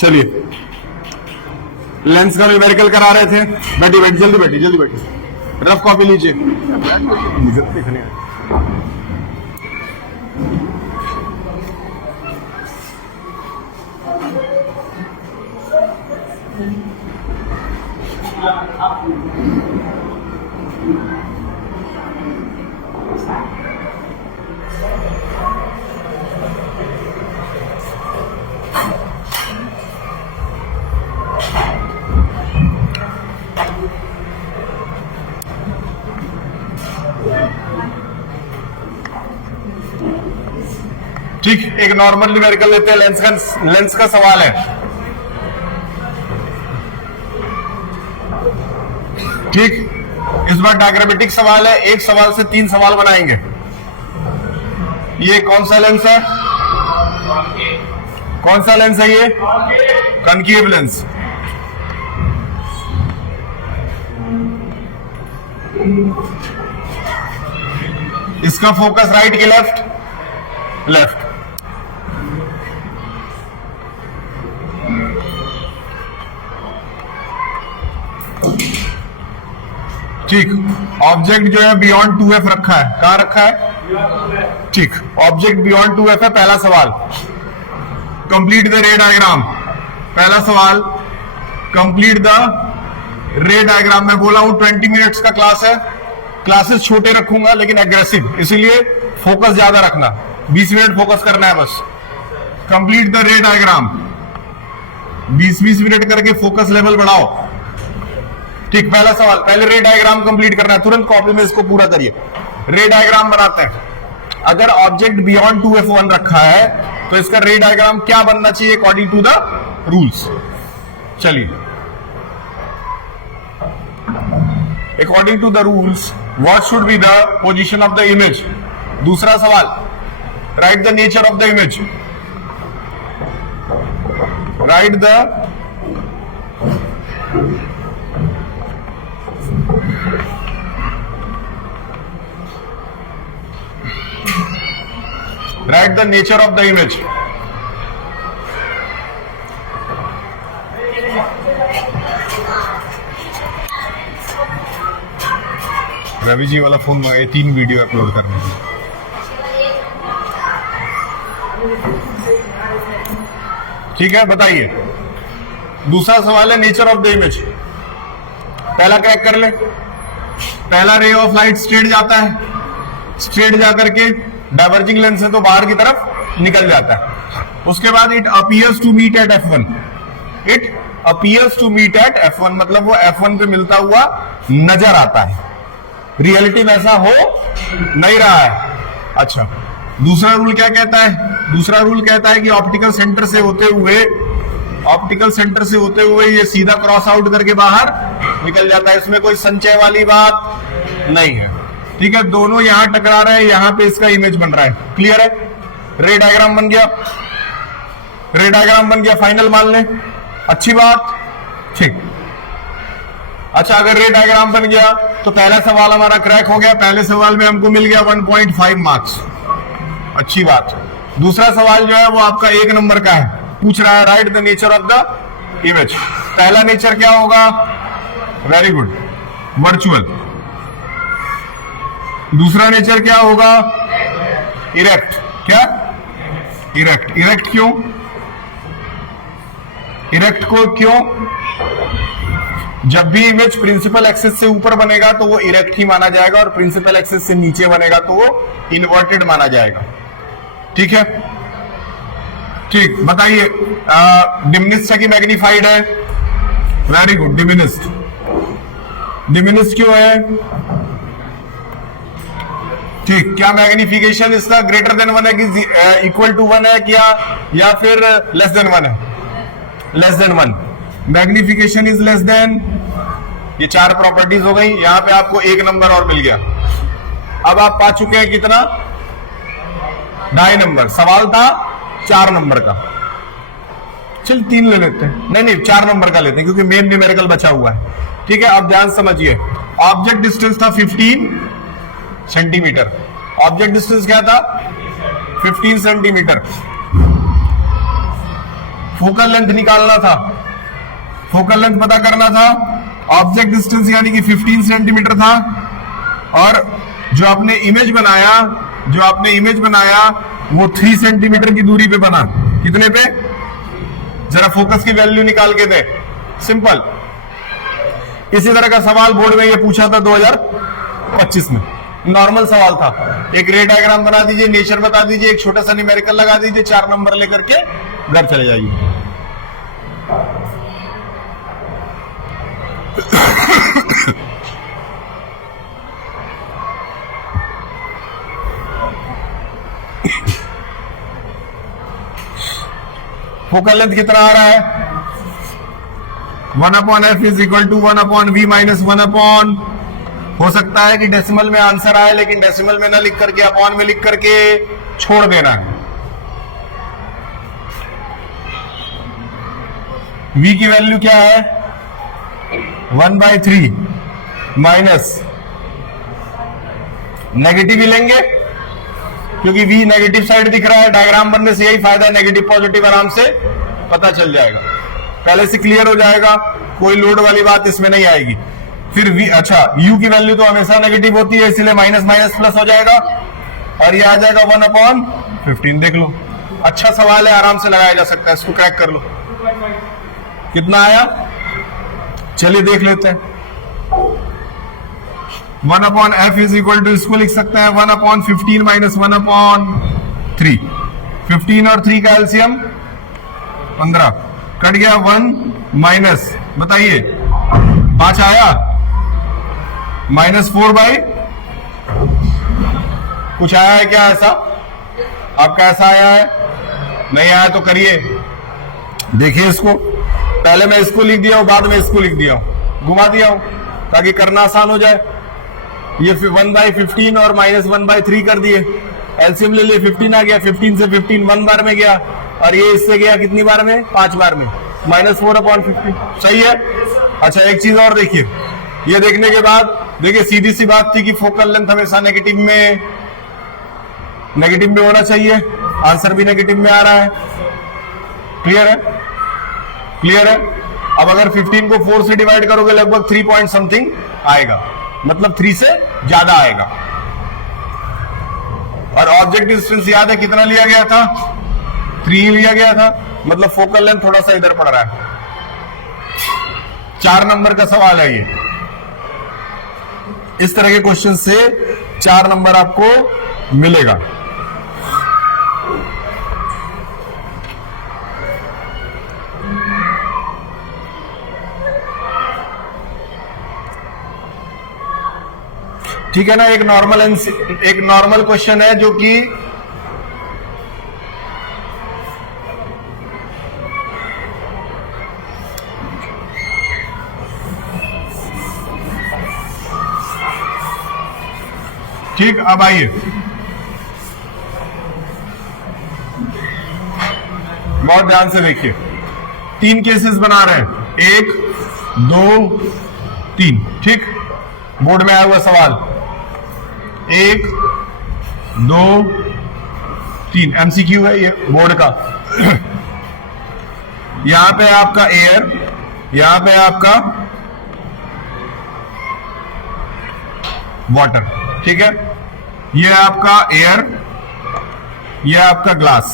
चलिए, लेंस का न्यूमेरिकल करा रहे थे। बैठी बैठी, जल्दी बैठी, जल्दी बैठी। रफ कॉपी लीजिए। ठीक, एक नॉर्मल न्यूमेरिकल लेते हैं। लेंस का सवाल है। ठीक, इस बार डायग्रामेटिक सवाल है। एक सवाल से 3 सवाल बनाएंगे। ये कौन सा लेंस है? कौन सा लेंस है ये? Concave lens. इसका फोकस राइट के लेफ्ट? लेफ्ट। ठीक, ऑब्जेक्ट जो है बियॉन्ड 2f रखा है। कहां रखा है? ठीक, ऑब्जेक्ट बियॉन्ड 2f है। पहला सवाल, कंप्लीट द रे डायग्राम। पहला सवाल, कंप्लीट द रे डायग्राम। मैं बोला हूं 20 मिनट्स का क्लास है। क्लासेस छोटे रखूंगा लेकिन एग्रेसिव, इसीलिए फोकस ज्यादा रखना। 20 मिनट फोकस करना है बस। कंप्लीट द रे डायग्राम। 20-20 मिनट करके फोकस लेवल बढ़ाओ। ठीक, पहला सवाल, पहले रे डायग्राम कंप्लीट करना है। तुरंत कॉपी में इसको पूरा करिए। रे डायग्राम बनाते हैं। अगर ऑब्जेक्ट बियॉन्ड 2f1 रखा है तो इसका रे डायग्राम क्या बनना चाहिए अकॉर्डिंग टू द रूल्स? चलिए, according to the rules what should be the position of the image? दूसरा सवाल, write the nature of the image. Write the write the nature of the image. Ravi ji वाला phone मंगाए 3 video upload करने की। ठीक है, बताइए। दूसरा सवाल है नेचर ऑफ द इमेज। पहला क्रैक कर ले। पहला रे ऑफ लाइट स्ट्रेट जाता है, स्ट्रेट जाकर के डाइवर्जिंग लेंस से तो बाहर की तरफ निकल जाता है। उसके बाद it appears to meet at f1। It appears to meet at f1 मतलब वो f1 पे मिलता हुआ नजर आता है। रियलिटी में ऐसा हो नहीं रहा है। अच्छा, दूसरा रूल क्या कहता है? दूसरा रूल कहता है कि ऑप्टिकल सेंटर से होते हुए ये सीधा क्रॉस आउट करके बाहर निकल जाता है। इसमें कोई संचय वाली बात नहीं है। ठीक है, दोनों यहां टकरा रहे हैं, यहां पे इसका इमेज बन रहा है। क्लियर है? रे डायग्राम बन गया। रे डायग्राम बन गया, फाइनल मान लें। अच्छी बात। ठीक, अच्छा, अगर रे डायग्राम बन गया तो पहला सवाल हमारा क्रैक हो गया। पहले सवाल में हमको मिल गया 1.5 मार्क्स। अच्छी बात। दूसरा सवाल जो है वो आपका 1 नंबर का है। पूछ रहा है right the nature of the image. पहला नेचर क्या होगा? Very good, virtual. दूसरा नेचर क्या होगा? इरेक्ट। क्या? इरेक्ट। इरेक्ट क्यों? इरेक्ट को क्यों? जब भी इमेज प्रिंसिपल एक्सिस से ऊपर बनेगा तो वो इरेक्ट ही माना जाएगा, और प्रिंसिपल एक्सिस से नीचे बनेगा तो वो इन्वर्टेड माना जाएगा। ठीक है, ठीक, बताइए। डिमिनिस्ट है कि मैग्निफाइड है? Very good, डिमिनिस्ट। डिमिनिस्ट क्यों है? ठीक, क्या मैग्निफिकेशन इसका ग्रेटर देन 1 है कि इक्वल टू 1 है क्या, या फिर लेस देन 1 है? Less than 1। Magnification is less than. ये 4 प्रॉपर्टीज हो गई। यहां पे आपको 1 नंबर और मिल गया। अब आप पा चुके हैं कितना? 2.5 नंबर। सवाल था 4 नंबर का। चल 3 ले लेते हैं। नहीं, 4 नंबर का लेते हैं क्योंकि मेन न्यूमेरिकल बचा हुआ है। ठीक है, अब ध्यान समझिए। ऑब्जेक्ट डिस्टेंस था 15 सेंटीमीटर। ऑब्जेक्ट डिस्टेंस क्या था? 15 सेंटीमीटर। फोकल लेंथ निकालना था, फोकल लेंथ पता करना था, ऑब्जेक्ट डिस्टेंस यानी कि 15 सेंटीमीटर था, और जो आपने इमेज बनाया वो 3 सेंटीमीटर की दूरी पे बना। कितने पे? जरा फोकस की वैल्यू निकाल के दे। सिंपल। इसी तरह का सवाल बोर्ड में ये पूछा था 2025 में, नॉर्मल सवाल था। एक रे डायग्राम बना दीजिए, नेचर बता दीजिए, एक छोटा सा न्यूमेरिकल लगा दीजिए, 4 नंबर लेकर के घर चले जाइए। फोकल लेंथ कितना आ रहा है? 1/f is equal to 1/v minus 1/। हो सकता है कि डेसिमल में आंसर आए, लेकिन डेसिमल में ना लिख करके अपॉन में लिख करके छोड़ देना है। v की वैल्यू क्या है? 1/3 माइनस नेगेटिव ही लेंगे क्योंकि v नेगेटिव साइड दिख रहा है। डायग्राम बनने से यही फायदा है, नेगेटिव पॉजिटिव आराम से पता चल जाएगा, पहले से क्लियर हो जाएगा, कोई लोड वाली बात इसमें नहीं आएगी। फिर v, अच्छा u की वैल्यू तो हमेशा नेगेटिव होती है, इसलिए माइनस माइनस प्लस हो जाएगा और ये आ जाएगा 1/15। देख लो, अच्छा सवाल है, आराम से लगाया जा सकता है, इसको क्रैक कर लो। कितना आया? चलिए देख लेते हैं। 1/f इज इक्वल टू, इसको लिख सकते हैं 1/15 माइनस 1/3। 15 और 3 का एलसीएम 15, कट गया 1 माइनस, बताइए 5 आया, -4/, कुछ आया है क्या ऐसा? आपका ऐसा आया है? नहीं आया तो करिए, देखिए इसको। पहले मैं इसको लिख दिया हूं, बाद में इसको लिख दिया हूं, घुमा दिया हूं ताकि करना आसान हो जाए। ये 1/15 और -1/3 कर दिए, एलसीएम ले लिए, 15 आ गया, 15 से 15 1 बार में गया, और ये इससे गया कितनी बार में? 5 बार में, -4/15। सही है। अच्छा एक चीज और देखिए, ये देखने के बाद देखिए सीधी सी बात थी कि फोकल लेंथ हमेशा नेगेटिव में होना चाहिए, आंसर भी नेगेटिव में आ रहा है। क्लियर है? क्लियर है। अब अगर 15 को 4 से डिवाइड करोगे लगभग 3 पॉइंट समथिंग आएगा, मतलब 3 से ज्यादा आएगा। और ऑब्जेक्ट डिस्टेंस याद है कितना लिया गया था? 3 लिया गया था, मतलब फोकल लेंथ थोड़ा सा इधर पड़ रहा है। 4 नंबर का सवाल है ये। इस तरह के क्वेश्चन से 4 नंबर आपको मिलेगा। ठीक है ना। एक नॉर्मल क्वेश्चन है जो कि ठीक। अब आइए, बहुत ध्यान से देखिए, 3 केसेस बना रहे हैं, 1 2 3। ठीक, बोर्ड में आया हुआ सवाल 1 2 3 एमसीक्यू है ये बोर्ड का। यहां पे आपका एयर, यहां पे आपका वाटर। ठीक है, ये आपका एयर, ये आपका ग्लास,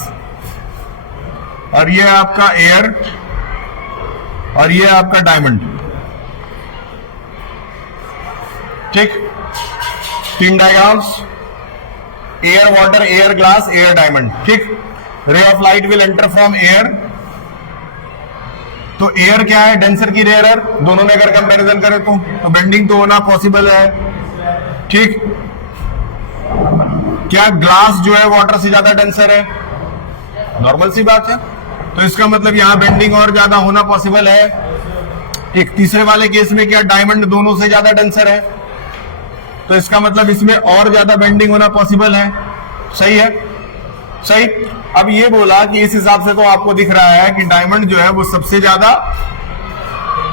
और ये आपका एयर, और ये आपका डायमंड। ठीक, 3 diagrams, air water, air glass, air diamond. ठीक, ray of light will enter from air. तो एयर क्या है? डेंसर की रेयरर, दोनों में अगर कंपैरिजन करें तो बेंडिंग तो होना पॉसिबल है। ठीक, क्या ग्लास जो है वाटर से ज्यादा डेंसर है? नॉर्मल सी बात है, तो इसका मतलब यहां बेंडिंग और ज्यादा होना पॉसिबल है। ठीक, तीसरे वाले केस में क्या डायमंड दोनों से ज्यादा डेंसर है, तो इसका मतलब इसमें और ज्यादा बेंडिंग होना पॉसिबल है। सही है, सही। अब ये बोला कि इस हिसाब से तो आपको दिख रहा है कि डायमंड जो है वो सबसे ज्यादा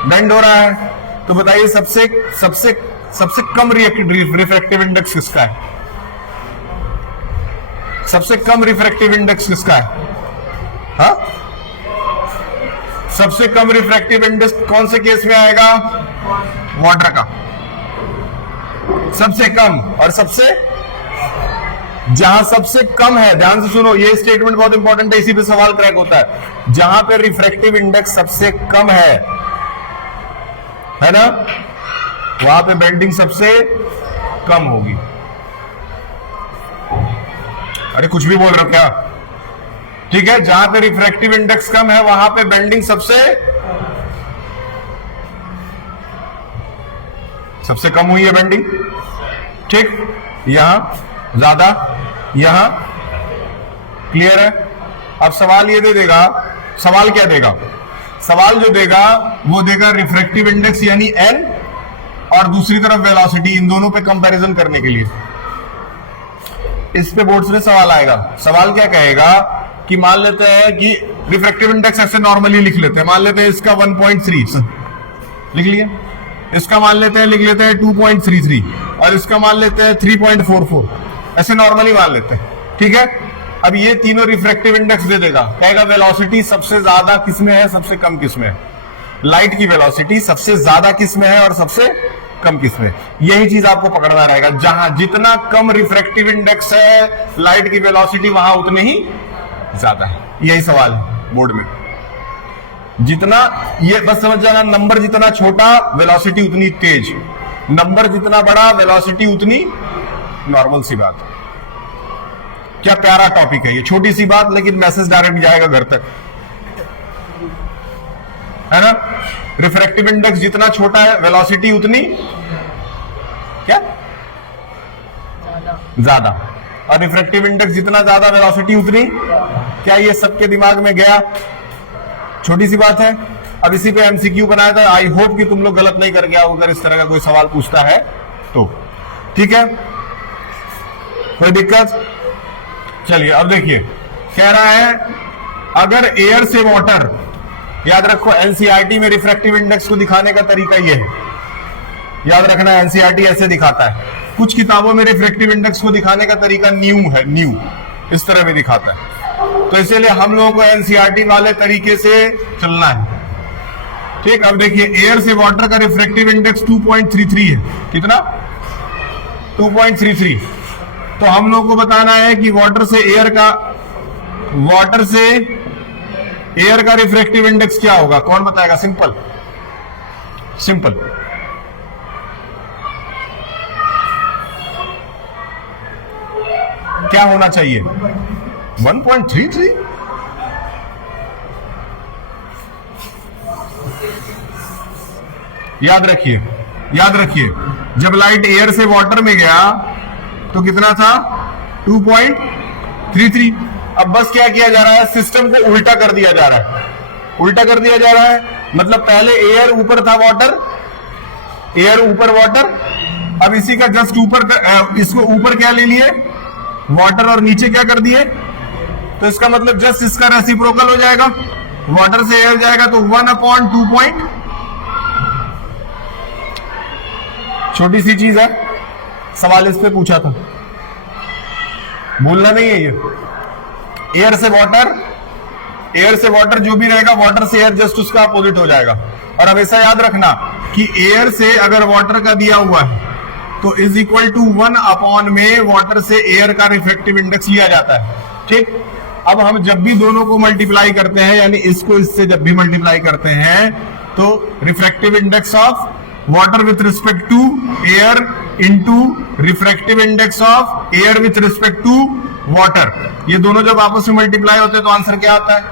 बेंड हो रहा है। तो बताइए सबसे सबसे सबसे कम रिफ्रैक्टिव इंडेक्स किसका है? सबसे कम रिफ्रैक्टिव इंडेक्स किसका है? हाँ, सबसे कम रिफ्रैक्टिव इंडेक्स कौन से केस में आएगा? वाटर का सबसे कम, और सबसे जहां सबसे कम है, ध्यान से सुनो, ये स्टेटमेंट बहुत इंपॉर्टेंट है, इसी पे सवाल क्रैक होता है। जहां पे रिफ्रैक्टिव इंडेक्स सबसे कम है ना, वहां पे बेंडिंग सबसे कम होगी। अरे कुछ भी बोल रहे हो क्या? ठीक है, जहां पे रिफ्रैक्टिव इंडेक्स कम है वहां पे बेंडिंग सबसे कम हुई है बेंडिंग। ठीक, यहां ज्यादा, यहां क्लियर है। अब सवाल ये दे देगा, सवाल क्या देगा? सवाल जो देगा वो देगा रिफ्रैक्टिव इंडेक्स यानी एन, और दूसरी तरफ वेलोसिटी, इन दोनों पे कंपैरिजन करने के लिए इस पे बोर्ड्स में सवाल आएगा। सवाल क्या कहेगा कि मान लेते हैं कि रिफ्रैक्टिव इंडेक्स ऐसे नॉर्मली लिख लेते हैं, मान लेते हैं इसका 1.3 लिख लिया, इसका मान लेते हैं, लिख लेते हैं 2.33, और इसका मान लेते हैं 3.44, ऐसे नॉर्मली मान लेते हैं। ठीक है, अब ये तीनों रिफ्रैक्टिव इंडेक्स दे देगा, कहेगा वेलोसिटी सबसे ज्यादा किसमें है, सबसे कम किसमें है। लाइट की वेलोसिटी सबसे ज्यादा किसमें है और सबसे कम किसमें। यही चीज आपको पकड़ना रहेगा, जहां जितना कम रिफ्रैक्टिव इंडेक्स है लाइट की वेलोसिटी वहां उतनी ही ज्यादा है। यही सवाल है बोर्ड में। जितना, ये बस समझ जाना, नंबर जितना छोटा वेलोसिटी उतनी तेज, नंबर जितना बड़ा वेलोसिटी उतनी नॉर्मल सी बात। क्या प्यारा टॉपिक है ये, छोटी सी बात लेकिन मैसेज डायरेक्ट जाएगा घर तक, है ना। रिफ्रैक्टिव इंडेक्स जितना छोटा है वेलोसिटी उतनी क्या ज्यादा, और रिफ्रैक्टिव इंडेक्स जितना ज्यादा वेलोसिटी उतनी। क्या ये सबके दिमाग में गया? छोटी सी बात है। अब इसी पे एमसीक्यू बनाया था, आई होप कि तुम लोग गलत नहीं कर गया अगर इस तरह का कोई सवाल पूछता है तो। ठीक है, कोई दिक्कत? चलिए अब देखिए, कह रहा है अगर एयर से वाटर, याद रखो एनसीईआरटी में रिफ्रैक्टिव इंडेक्स को दिखाने का तरीका यह है, याद रखना एनसीईआरटी ऐसे दिखाता है। कुछ किताबों में रिफ्रैक्टिव इंडेक्स को दिखाने का तरीका न्यू है, न्यू इस तरह भी दिखाता है। तो इसीलिए हम लोगों को एनसीईआरटी वाले तरीके से चलना है। ठीक, अब देखिए एयर से वाटर का रिफ्रैक्टिव इंडेक्स 2.33 है। कितना? 2.33। तो हम लोग को बताना है कि वाटर से एयर का रिफ्रैक्टिव इंडेक्स क्या होगा। कौन बताएगा? सिंपल सिंपल, क्या होना चाहिए? 1.33। याद रखिए, याद रखिए, जब लाइट एयर से वाटर में गया तो कितना था? 2.33। अब बस क्या किया जा रहा है, सिस्टम को उल्टा कर दिया जा रहा है, उल्टा कर दिया जा रहा है। मतलब पहले एयर ऊपर था वाटर, एयर ऊपर वाटर, अब इसी का जस्ट ऊपर, इसको ऊपर क्या ले लिए? वाटर, और नीचे क्या कर दिए? तो इसका मतलब जस्ट इसका रेसिप्रोकल हो जाएगा, वाटर से एयर जाएगा तो 1/2 छोटी सी चीज है, सवाल इस पे पूछा था, भूलना नहीं है ये। एयर से वाटर जो भी रहेगा, वाटर से एयर जस्ट उसका अपोजिट हो जाएगा। और हमेशा याद रखना कि एयर से अगर वाटर का दिया हुआ है तो इज इक्वल टू 1 में वाटर से एयर का रिफ्रैक्टिव इंडेक्स लिया जाता है। ठीक, अब हम जब भी दोनों को मल्टीप्लाई करते हैं, यानी इसको इससे जब भी मल्टीप्लाई करते हैं तो refractive index of water with respect to air into refractive index of air with respect to water, ये दोनों जब आपस में मल्टीप्लाई होते हैं तो आंसर क्या आता है?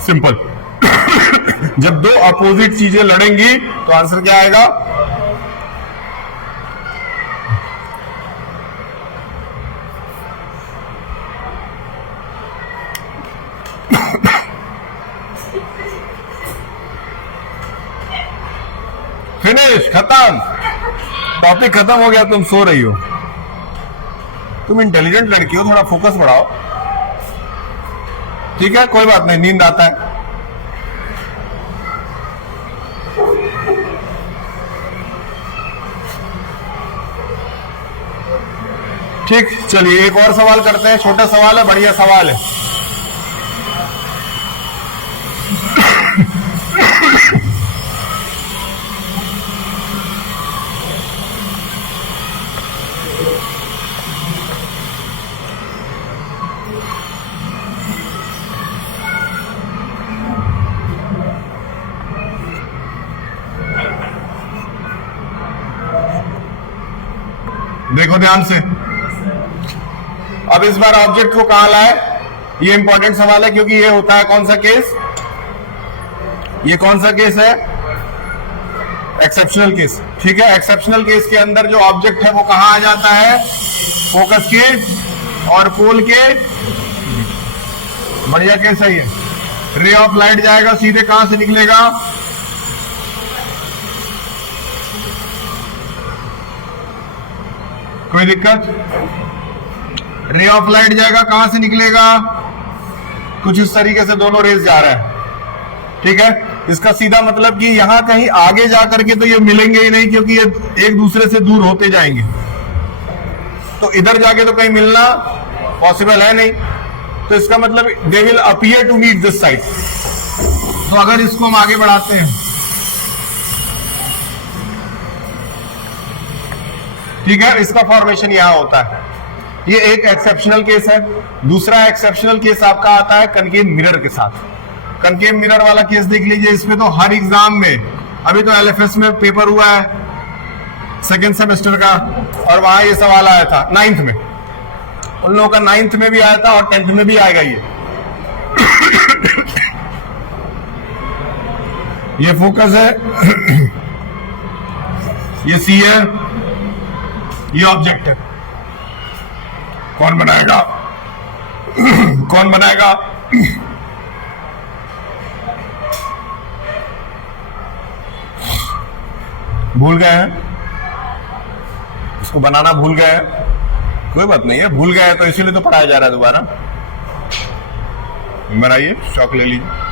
सिंपल। जब दो अपोजिट चीजें लड़ेंगी तो आंसर क्या आएगा? फिनिश, खत्म, टॉपिक खत्म हो गया। तुम सो रही हो, तुम इंटेलिजेंट लड़की हो, थोड़ा फोकस बढ़ाओ। ठीक है, कोई बात नहीं, नींद आता है। ठीक, चलिए एक और सवाल करते हैं। छोटा सवाल है, बढ़िया सवाल है। देखो ध्यान से। अब इस बार ऑब्जेक्ट को कहां लाए, ये इंपॉर्टेंट सवाल है, क्योंकि ये होता है कौन सा केस, ये कौन सा केस है, एक्सेप्शनल केस। ठीक है, एक्सेप्शनल केस के अंदर जो ऑब्जेक्ट है वो कहां आ जाता है, फोकस के और पोल के, बढ़िया केस है ये। रे ऑफ लाइट जाएगा सीधे कहां से निकलेगा, कोई दिक्कत, रे ऑफ लाइट जाएगा कहां से निकलेगा, कुछ इस तरीके से दोनों रेस जा रहा है। ठीक है, इसका सीधा मतलब कि यहां कहीं आगे जाकर के तो ये मिलेंगे ही नहीं, क्योंकि ये एक दूसरे से दूर होते जाएंगे, तो इधर जाके तो कहीं मिलना पॉसिबल है नहीं, तो इसका मतलब they will appear to meet this side. तो अगर इसको हम आगे बढ़ाते हैं, ठीक है, इसका फॉर्मेशन यहां होता है, ये एक एक्सेप्शनल केस है। दूसरा एक्सेप्शनल केस आपका आता है कनकेव मिरर के साथ। कनकेव मिरर वाला केस देख लीजिए, इसमें तो हर एग्जाम में, अभी तो एलएफएस में पेपर हुआ है सेकेंड सेमेस्टर का, और वहां ये सवाल आया था 9th में, उन लोगों का 9th में भी आया था और 10th में भी आएगा ये फोकस है, ये सी है, ये ऑब्जेक्ट है, कौन बनाएगा कौन बनाएगा, भूल गए हैं, इसको बनाना भूल गए हैं, कोई बात नहीं है, भूल गए हैं तो इसीलिए तो पढ़ाया जा रहा है दोबारा। बनाइए, शॉक ले लीजिए।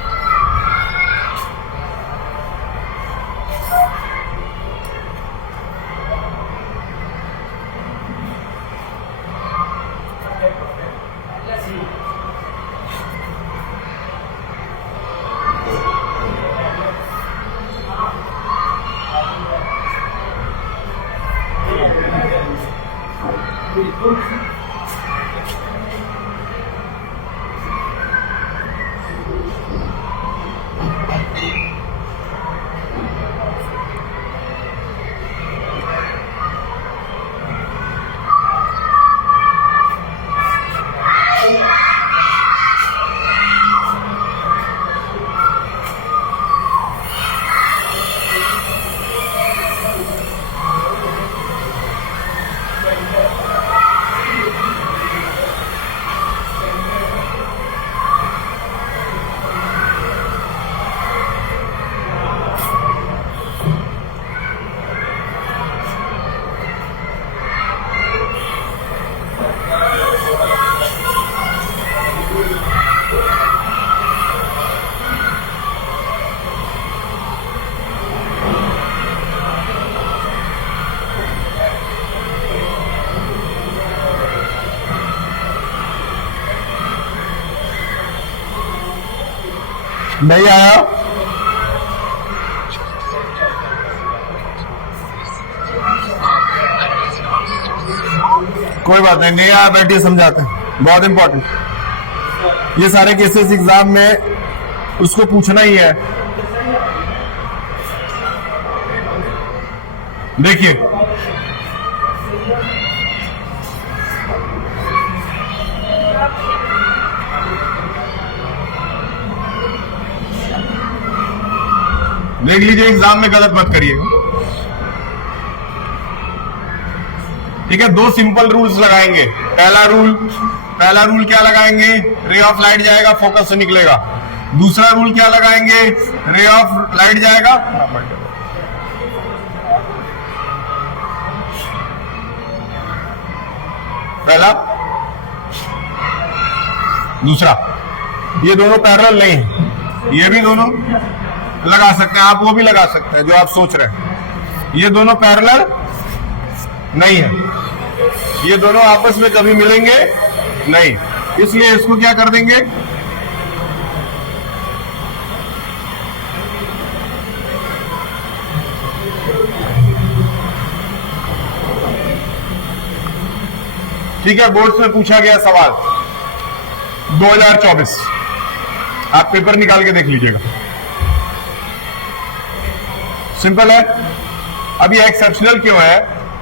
नहीं आया, कोई बात नहीं, नहीं आया, बैठिए समझाते हैं, बहुत इंपॉर्टेंट ये सारे केसेस एग्जाम में उसको पूछना ही है। देखिए, देख लीजिए, एग्जाम में गलत मत करिएगा। ठीक है, दो सिंपल रूल्स लगाएंगे। पहला रूल क्या लगाएंगे, रे ऑफ लाइट जाएगा फोकस से निकलेगा। दूसरा रूल क्या लगाएंगे, रे ऑफ लाइट जाएगा, पहला दूसरा, ये दोनों पैरेलल नहीं है, ये भी दोनों लगा सकते हैं आप, वो भी लगा सकते हैं जो आप सोच रहे हैं, ये दोनों पैरेलल नहीं है, ये दोनों आपस में कभी मिलेंगे नहीं, इसलिए इसको क्या कर देंगे, ठीक है। बोर्ड में पूछा गया सवाल 2024, आप पेपर निकाल के देख लीजिएगा, सिंपल है। अब ये एक्सेप्शनल क्यों है,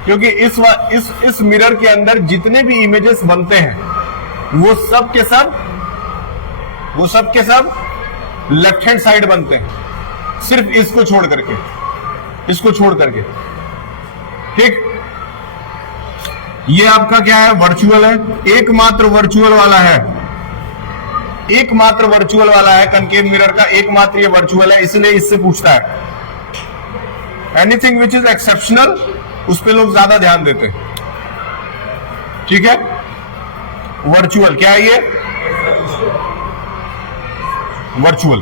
क्योंकि इस मिरर के अंदर जितने भी इमेजेस बनते हैं वो सब के सब लेफ्ट हैंड साइड बनते हैं, सिर्फ इसको छोड़ करके। ठीक, ये आपका क्या है? वर्चुअल है, एकमात्र वर्चुअल वाला है कनकेव मिरर का, एकमात्र ये वर्चुअल है, इसलिए इससे पूछता है। एनीथिंग विच इज एक्सेप्शनल उस पे लोग ज्यादा ध्यान देते हैं। ठीक है, वर्चुअल क्या है? ये वर्चुअल।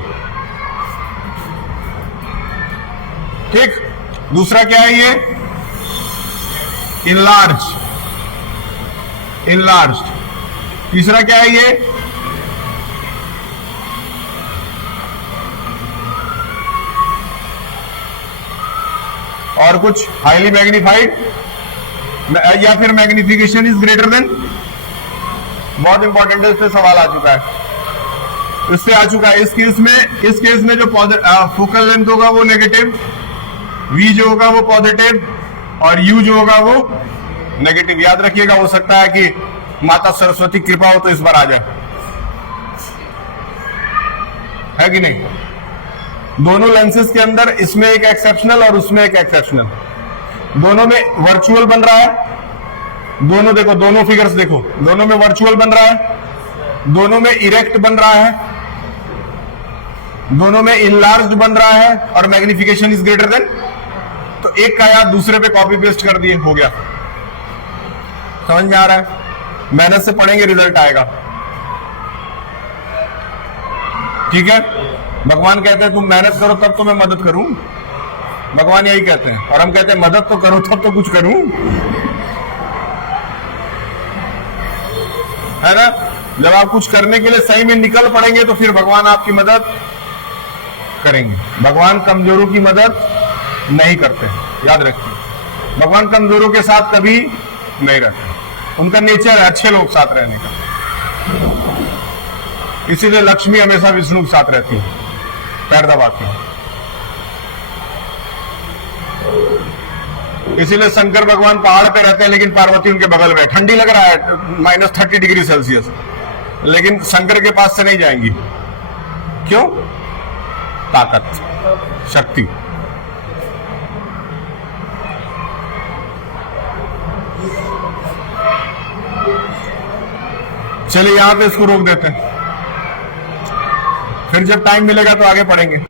ठीक, दूसरा क्या है? ये इनलार्ज। तीसरा क्या है? ये और कुछ हाईली मैग्नीफाइड या फिर मैग्निफिकेशन इज ग्रेटर देन। बहुत इंपॉर्टेंट है, इस पे सवाल आ चुका है, इससे आ चुका है। इस केस में जो फोकल लेंथ होगा वो नेगेटिव, V जो होगा वो पॉजिटिव और U जो होगा वो नेगेटिव। याद रखिएगा, हो सकता है कि माता सरस्वती कृपा हो तो इस बार आ जाए, है कि नहीं? दोनों लेंसेज के अंदर इसमें एक एक्सेप्शनल और उसमें एक एक्सेप्शनल, दोनों में वर्चुअल बन रहा है। दोनों देखो, दोनों फिगर्स देखो, दोनों में वर्चुअल बन रहा है, दोनों में इरेक्ट बन रहा है, दोनों में इनलार्ज्ड बन रहा है और मैग्निफिकेशन इज ग्रेटर देन। तो एक का याद दूसरे पे कॉपी पेस्ट कर दिए, हो गया। समझ में आ रहा है? मेहनत से पढ़ेंगे, रिजल्ट आएगा। ठीक है, भगवान कहते हैं तुम मेहनत करो तब तो मैं मदद करूं। भगवान यही कहते हैं, और हम कहते हैं मदद तो करो तब तो कुछ करूं, है ना? जब आप कुछ करने के लिए सही में निकल पड़ेंगे तो फिर भगवान आपकी मदद करेंगे। भगवान कमजोरों की मदद नहीं करते, याद रखिए। भगवान कमजोरों के साथ कभी नहीं रहते, उनका नेचर है अच्छे लोग साथ रहने का। इसीलिए लक्ष्मी हमेशा विष्णु के साथ रहती है, पैर दबाती है। इसीलिए शंकर भगवान पहाड़ पे रहते हैं लेकिन पार्वती उनके बगल में। ठंडी लग रहा है -30 डिग्री सेल्सियस, लेकिन शंकर के पास से नहीं जाएंगी। क्यों? ताकत, शक्ति। चलिए यहां पे इसको रोक देते हैं, फिर जब टाइम मिलेगा तो आगे पढ़ेंगे।